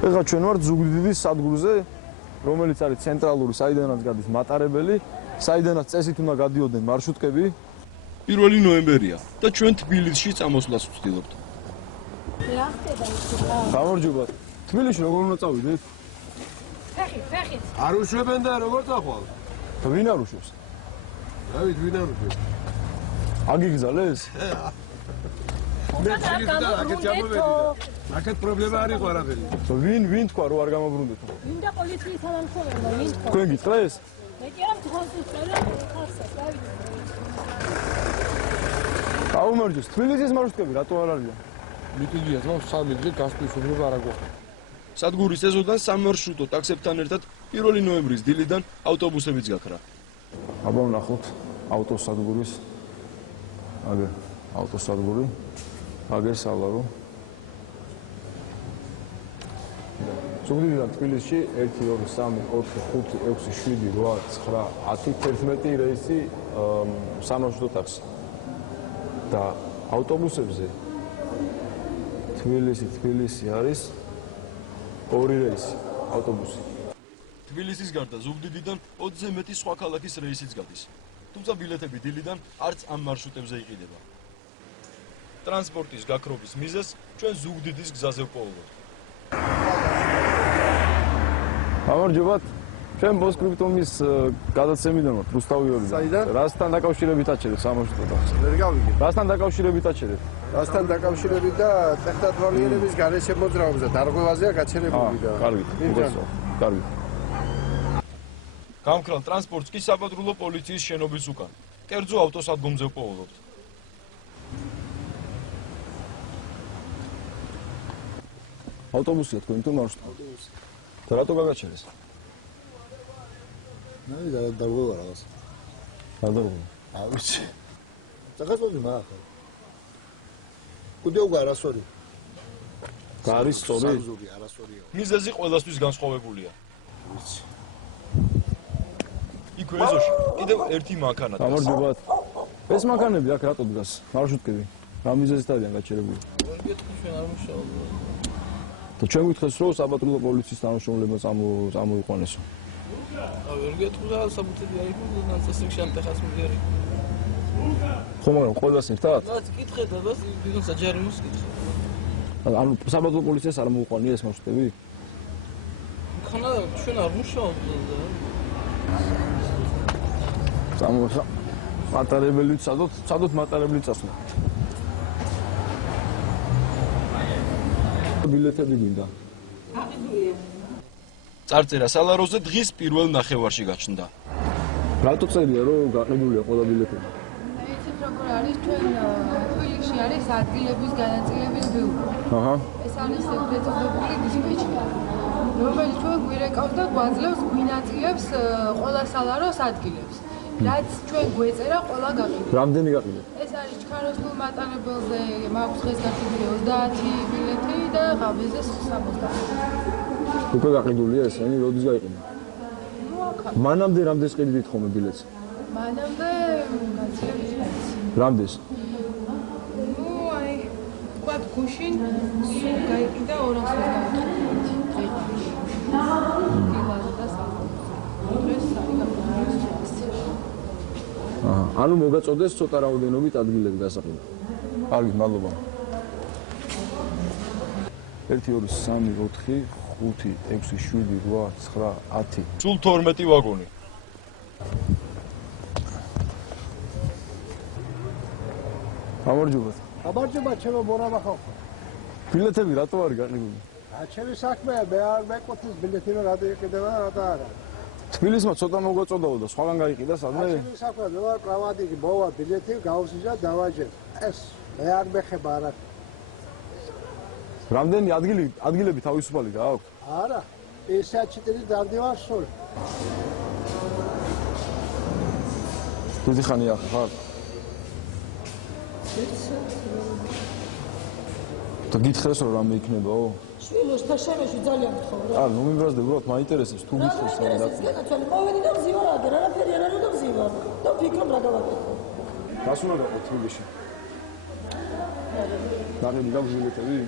ეხლა ჩვენ ვართ ზუგდიდის სადგურზე, რომელიც არის ცენტრალური, საიდანაც გადის მატარებელი, საიდანაც წესით უნდა გადიოდნენ მარშრუტკები. 1 ნოემბერია და ჩვენ თბილისში წამოსვლას ვცდილობთ. რა ხდება ის? გამარჯობა. თბილისში როგორ უნდა წავიდეთ? ფეხით. არ უშვებენ და როგორ წახვალ? ვინ არ უშვებს? დავით ვინ არ უშვებს? აგიგზალეს? მე შეიძლება აქეთ ჩამოვედი და აქეთ პრობლემა არ იყო არაფერი. ვინ თქვა რომ არ გამობრუნდეთ? ვინ და პოლიციის თანამშრომელმა ვინ თქვა? თქვენ გითხრეს? მე კი არ მძღოლს უსწრებო ხალხს, დავით. გაუმარჯოს, თბილისის მარშრუტკები რატო არ არიან? მიტინგია თქო, სამი დღე გასვლის უფლება არ აქვს. სადგურის ეზოდან სამარშრუტო ტაქსებთან ერთად 1 ნოემბრის დილიდან ავტობუსებიც გაქრა. აბა ვნახოთ ავტოსადგურის აგერ ავტოსადგური აგერ სალარო ზუგდიდიდან თბილისში 1 2 3 4 5 6 7 8 9 10 11 რეისი სამარშრუტო ტაქსი და ავტობუსებზე თბილისი არის 2 რეისი ავტობუსი. თბილისის გარდა ზუგდიდიდან 20-ზე მეტი სხვა ქალაქის რეისიც გადის. თუმცა ბილეთები დილიდან არც ამ მარშრუტებზე იყიდება. ტრანსპორტის გაქრობის მიზეზს ჩვენ ზუგდიდის გზაზე ვპოულობთ. გამარჯობათ. ჩვენ პოსტსკრიპტუმის გადაცემიდან ვართ რუსთავიორიდან. საიდან? რასთან დაკავშირებით აჩერეთ სამარშრუტო ტაქსი? ვერ გავიგე. რასთან დაკავშირებით აჩერეთ? რასთან დაკავშირებით და ტექნოლოგიების გარეშე მოძრაობაზე დარღვევაზეა გაჩერებული და. კარგით. კარგით. გამქრალ ტრანსპორტს კი საპატრულო პოლიციის შენობის უკან. კერძო ავტოსადგომზე ვპოულობთ. ავტობუსია თქვენ თუ მარშრუტი? ავტობუსი. და რატო გაგაჩერეს? დარღვევა რაღაც. გადარღვევა. არ ვიცი. წაღებოდი მაგა. კუდეუგა არასორი. გარის სწორი? ზოგი არასორია. მიზეზი ყველასთვის განსხვავებულია. ვიცი. იქ ეზოში კიდევ ერთი მანქანა დგას. გამარჯობათ. ეს მანქანები აქ რატო დგას? მარშრუტკები. რა მიზეზით არიან გაჩერებული? გეტყვი ჩვენ არ მუშაობთ. და ჩვენ გითხეს რომ საპატრულო პოლიციის თანამშრომლებმა წამოიყვანესო. ვერ გეტყვი რა საბუთები აიღო და წესრიგ შანტეხას მიგერი. ხო მაგრამ ყველას ერთად? რაც კითხე და და ვიღაც საჯარიმოს კითხე. ანუ საპატრულო პოლიციას არ მოუყვანია ეს მარშრუტები? ხანა ჩვენ არ მუშაობთ და წამოხა მატარებელი სადოთ მატარებელი წასვლა. ბილეთები გინდა? აყიდულია. წარწერა სალაროზე დღის პირველ ნახევარში გაჩნდა. რატო წერია რომ გაყიდულია ყველა ბილეთები? იცით როგორ არის ჩვენ თბილისში არის ადგილების განაწილების ბიურო. აჰა. ეს არის ეგრეთ წოდებული დისპეჩერი, რომელიც ჩვენ გვირეკავს და გვაძლევს გვინაწილებს ყველა სალაროს ადგილებს. რაც ჩვენ გვეწერა ყველა გაყიდვა. რამდენი გაყიდეთ? ეს არის ჩქაროსნულ მატარებელზე მაქვს დღეს გაყიდული 30 ბილეთი და ღამეზე 60. უკვე გაყიდულია ესენი, როდის გაიყიდა? ნუ აქ. მანამდე რამდენს ყიდით ხოლმე ბილეთს? მანამდე გაცილებით მეც. რამდენს? ნუ აი თქვათ გუშინ სულ გაიყიდა 200 ბილეთი. ანუ მოგაწოდეს ცოტა რაოდენობით ადგილები გასაყიდო. კარგი, მადლობა. 1 2 3 4 5 6 7 8 9 10. სულ 12 ვაგონი. გამარჯობათ. გამარჯობა, ჩემო ბორავა ხალხო. ბილეთები რატო არის გაყიდული? ჩემი საქმეა, მე არ მეკვეთის ბილეთი რომ რატო იყიდება, რატო არა. თბილისმა ცოტა მოგაწოდაო და სხვაგან გაიყიდა სადმე? ჩემი საქმეა, მე ვარ კრავატიკი, მოვა ბილეთი, გავუსიჟა, დავაჯერ. ეს მე არ მეხება არა. რამდენი ადგილები თავისუფალი გააქვთ? არა, ეს 4 დავდივარ სულ. დიდი ხანია ხარ? და გითხრეს რომ რამე იქნებაო? შვილოს თაშარაში ძალიან გთხოვ. არ ნუ მიმბრაზდე, უბრალოდ მაინტერესებს თუ გითხრეს რა და გენაცვალე მოვედი და მზივარ აგერ, არაფერი არ არის და მზივარ. და ვფიქრობ რა გავაკეთო. გასულა გაყო თბილისში. დაგები გაგვილებები?